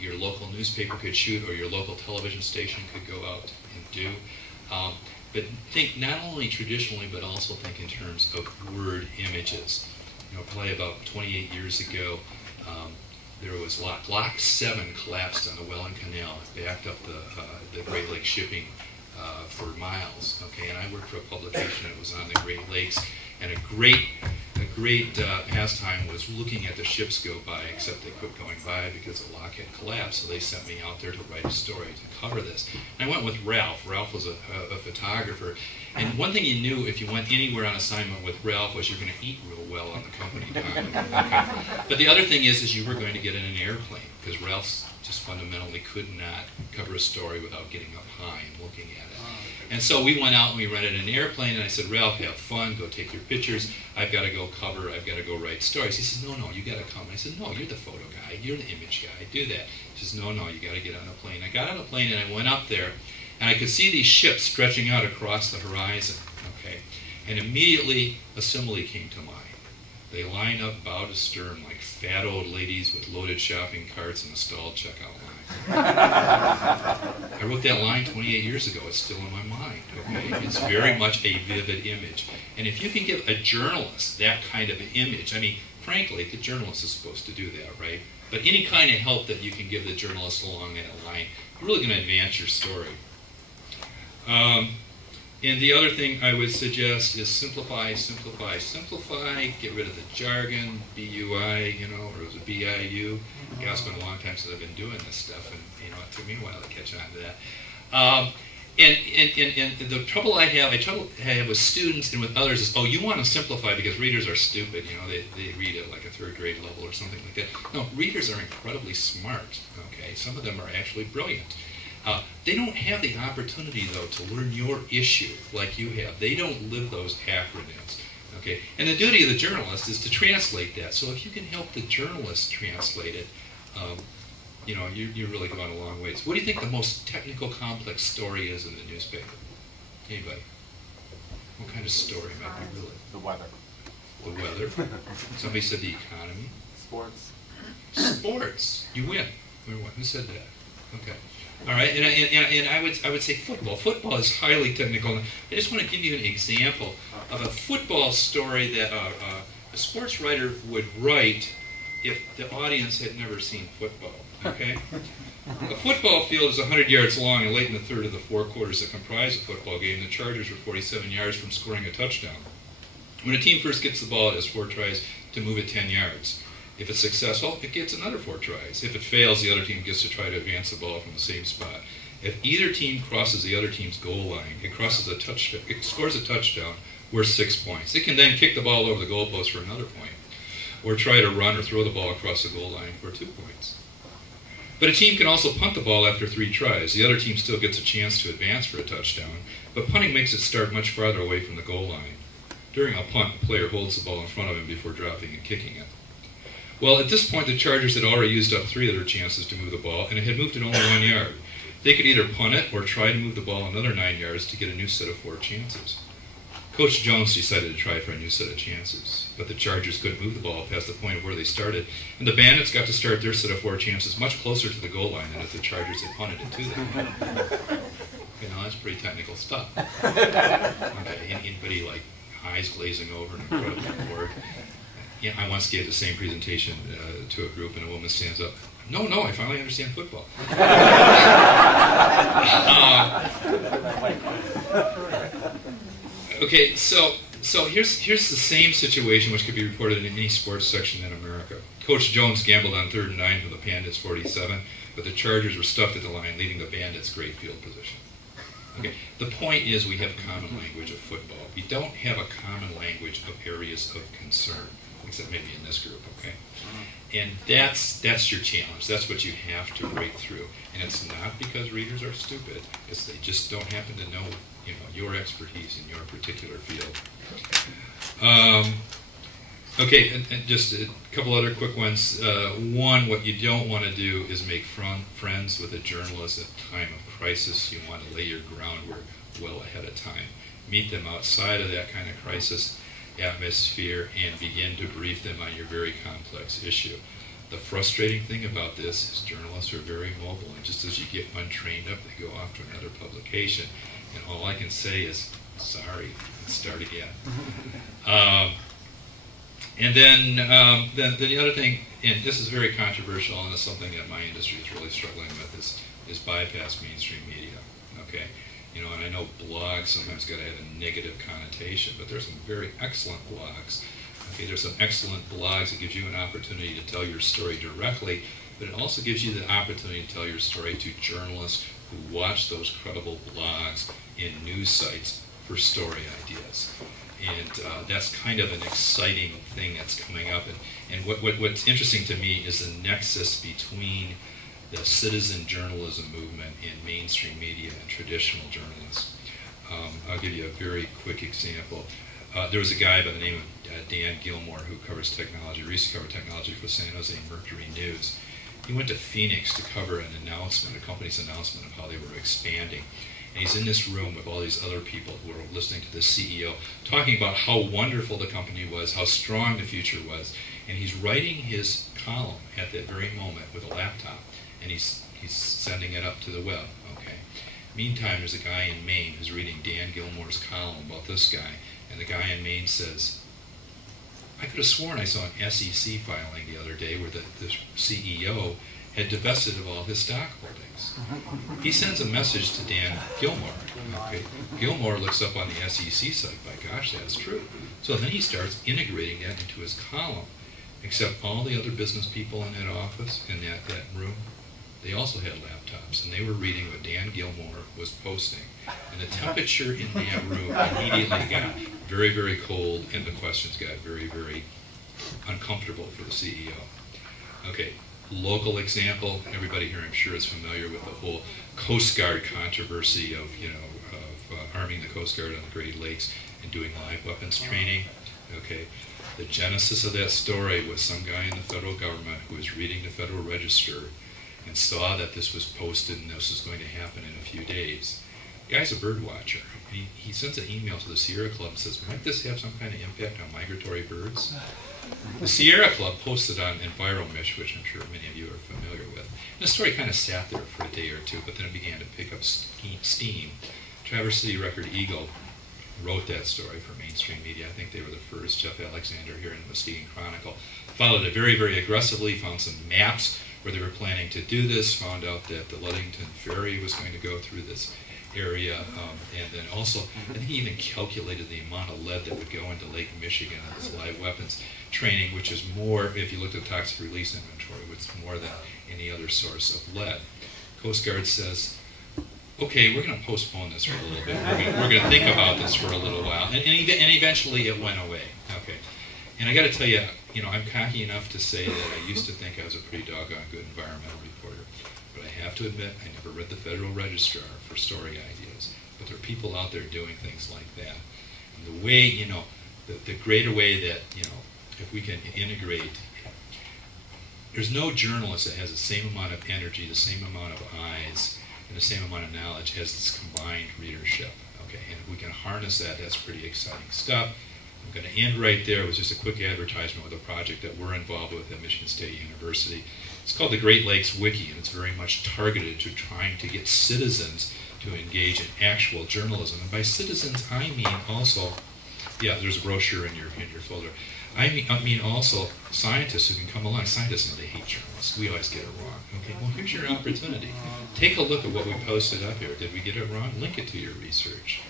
your local newspaper could shoot or your local television station could go out and do. But think not only traditionally, but also think in terms of word images. You know, probably about 28 years ago, there was Lock 7 collapsed on the Welland Canal. It backed up the Great Lakes shipping for miles. Okay, and I worked for a publication that was on the Great Lakes, and a great pastime was looking at the ships go by, except they quit going by because the lock had collapsed. So they sent me out there to write a story to cover this. And I went with Ralph. Ralph was a photographer. And one thing you knew if you went anywhere on assignment with Ralph was you're going to eat real well on the company time. Okay. But the other thing is you were going to get in an airplane, because Ralph just fundamentally could not cover a story without getting up high and looking at it. And so we went out and we rented an airplane, and I said, Ralph, have fun, go take your pictures. I've got to go cover, I've got to go write stories. He says, no, you got to come. I said, no, you're the photo guy, you're the image guy, do that. He says, no, you got to get on a plane. I got on a plane and I went up there, and I could see these ships stretching out across the horizon, okay? And immediately a simile came to mind. They line up bow to stern like fat old ladies with loaded shopping carts and a stalled checkout line. I wrote that line 28 years ago. It's still in my mind. Okay? It's very much a vivid image. And if you can give a journalist that kind of an image, I mean, frankly, the journalist is supposed to do that, right? But any kind of help that you can give the journalist along that line, you're really going to advance your story. And the other thing I would suggest is simplify. Get rid of the jargon, B-U-I, or was it B-I-U? Yeah, it's been a long time since I've been doing this stuff, and it took me a while to catch on to that. And the trouble I have with students and with others is, you want to simplify because readers are stupid. They read at like a third grade level or something like that. No, readers are incredibly smart. Okay, some of them are actually brilliant. They don't have the opportunity, though, to learn your issue like you have. They don't live those acronyms. Okay? And the duty of the journalist is to translate that. So if you can help the journalist translate it, you're really going a long ways. What do you think the most technical, complex story is in the newspaper? Anybody? What kind of story might be really? The weather. The weather. Somebody said the economy. Sports. Sports. You win. Who said that? Okay. All right, and I would say football. Football is highly technical. I just want to give you an example of a football story that a sports writer would write if the audience had never seen football. Okay, a football field is 100 yards long, and late in the third of the four quarters that comprise a football game, the Chargers were 47 yards from scoring a touchdown. When a team first gets the ball, it has 4 tries to move it 10 yards. If it's successful, it gets another 4 tries. If it fails, the other team gets to try to advance the ball from the same spot. If either team crosses the other team's goal line, it scores a touchdown worth 6 points. It can then kick the ball over the goalpost for another point, or try to run or throw the ball across the goal line for 2 points. But a team can also punt the ball after 3 tries. The other team still gets a chance to advance for a touchdown, but punting makes it start much farther away from the goal line. During a punt, the player holds the ball in front of him before dropping and kicking it. Well, at this point, the Chargers had already used up 3 of their chances to move the ball, and it had moved it only 1 yard. They could either punt it or try to move the ball another 9 yards to get a new set of 4 chances. Coach Jones decided to try for a new set of chances, but the Chargers couldn't move the ball past the point of where they started, and the Bandits got to start their set of 4 chances much closer to the goal line than if the Chargers had punted it to them. That's pretty technical stuff. Okay, anybody like eyes glazing over and incredibly bored? Yeah, I once gave the same presentation to a group, and a woman stands up. No, I finally understand football. Okay, so here's the same situation which could be reported in any sports section in America. Coach Jones gambled on 3rd and 9 from the Bandits' 47, but the Chargers were stuffed at the line, leaving the Bandits great field position. Okay, the point is we have common language of football. We don't have a common language of areas of concern, except maybe in this group, okay? And that's your challenge. That's what you have to break through. And it's not because readers are stupid. It's they just don't happen to know, your expertise in your particular field. Okay, and just a couple other quick ones. One, what you don't want to do is make friends with a journalist at a time of crisis. You want to lay your groundwork well ahead of time. Meet them outside of that kind of crisis atmosphere and begin to brief them on your very complex issue. The frustrating thing about this is journalists are very mobile, and just as you get one trained up, they go off to another publication, and all I can say is, sorry, let's start again. And then the other thing, and this is very controversial, and it's something that my industry is really struggling with, is bypass mainstream media. Okay, you know, and I know blogs sometimes got to have a negative connotation, but there's some very excellent blogs. Okay, there's some excellent blogs that gives you an opportunity to tell your story directly, but it also gives you the opportunity to tell your story to journalists who watch those credible blogs in news sites for story ideas. And that's kind of an exciting thing that's coming up. And what's interesting to me is the nexus between the citizen journalism movement in mainstream media and traditional journalists. I'll give you a very quick example. There was a guy by the name of Dan Gilmore who covers technology, used to cover technology for San Jose Mercury News. He went to Phoenix to cover an announcement, a company's announcement of how they were expanding. And he's in this room with all these other people who are listening to the CEO, talking about how wonderful the company was, how strong the future was. And he's writing his column at that very moment with a laptop, and he's sending it up to the web. Okay. Meantime, there's a guy in Maine who's reading Dan Gilmore's column about this guy, and the guy in Maine says, I could have sworn I saw an SEC filing the other day where the CEO had divested of all his stock holdings. He sends a message to Dan Gilmore. Okay. Gilmore looks up on the SEC site, by gosh, that's true. So then he starts integrating that into his column, except all the other business people in that office, in that room, they also had laptops, and they were reading what Dan Gilmore was posting. And the temperature in that room immediately got very, very cold, and the questions got very, very uncomfortable for the CEO. Okay. Local example, everybody here I'm sure is familiar with the whole Coast Guard controversy of arming the Coast Guard on the Great Lakes and doing live weapons training. Okay, the genesis of that story was some guy in the federal government who was reading the Federal Register and saw that this was posted and this was going to happen in a few days. The guy's a bird watcher. He sends an email to the Sierra Club and says, might this have some kind of impact on migratory birds? The Sierra Club posted on Enviromish, which I'm sure many of you are familiar with. And the story kind of sat there for a day or two, but then it began to pick up steam. Traverse City Record Eagle wrote that story for mainstream media. I think they were the first. Jeff Alexander here in the Muskegon Chronicle followed it very, very aggressively, found some maps where they were planning to do this, found out that the Ludington Ferry was going to go through this area, and then also, I think he even calculated the amount of lead that would go into Lake Michigan in this live weapons training, which is more, if you looked at the toxic release inventory, it's more than any other source of lead. Coast Guard says, okay, we're going to postpone this for a little bit. We're going to think about this for a little while. And eventually it went away. Okay. And I got to tell you, I'm cocky enough to say that I used to think I was a pretty doggone good environmental reporter. But I have to admit, I never read the Federal Register for story ideas. But there are people out there doing things like that. And the way, the greater way that, if we can integrate, there's no journalist that has the same amount of energy, the same amount of eyes, and the same amount of knowledge as this combined readership. Okay, and if we can harness that, that's pretty exciting stuff. I'm going to end right there. It was just a quick advertisement with a project that we're involved with at Michigan State University. It's called the Great Lakes Wiki, and it's very much targeted to trying to get citizens to engage in actual journalism. And by citizens, I mean also, yeah, there's a brochure in your folder. I mean also scientists who can come along. Scientists know they hate journalists. We always get it wrong. Okay, well, here's your opportunity. Take a look at what we posted up here. Did we get it wrong? Link it to your research.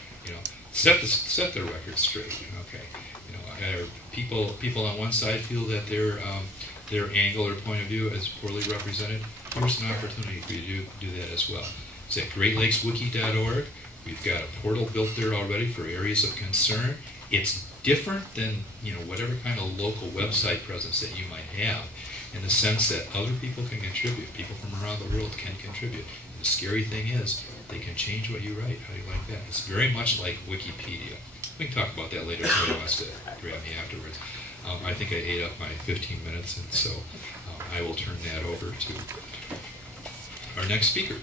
Set the record straight. Okay, people on one side feel that their angle or point of view is poorly represented. Here's an opportunity for you to do that as well. It's at GreatLakesWiki.org. We've got a portal built there already for areas of concern. It's different than whatever kind of local website presence that you might have, in the sense that other people can contribute. People from around the world can contribute. And the scary thing is, they can change what you write. How do you like that? It's very much like Wikipedia. We can talk about that later if anybody wants to grab me afterwards. I think I ate up my 15 minutes, and so I will turn that over to our next speaker.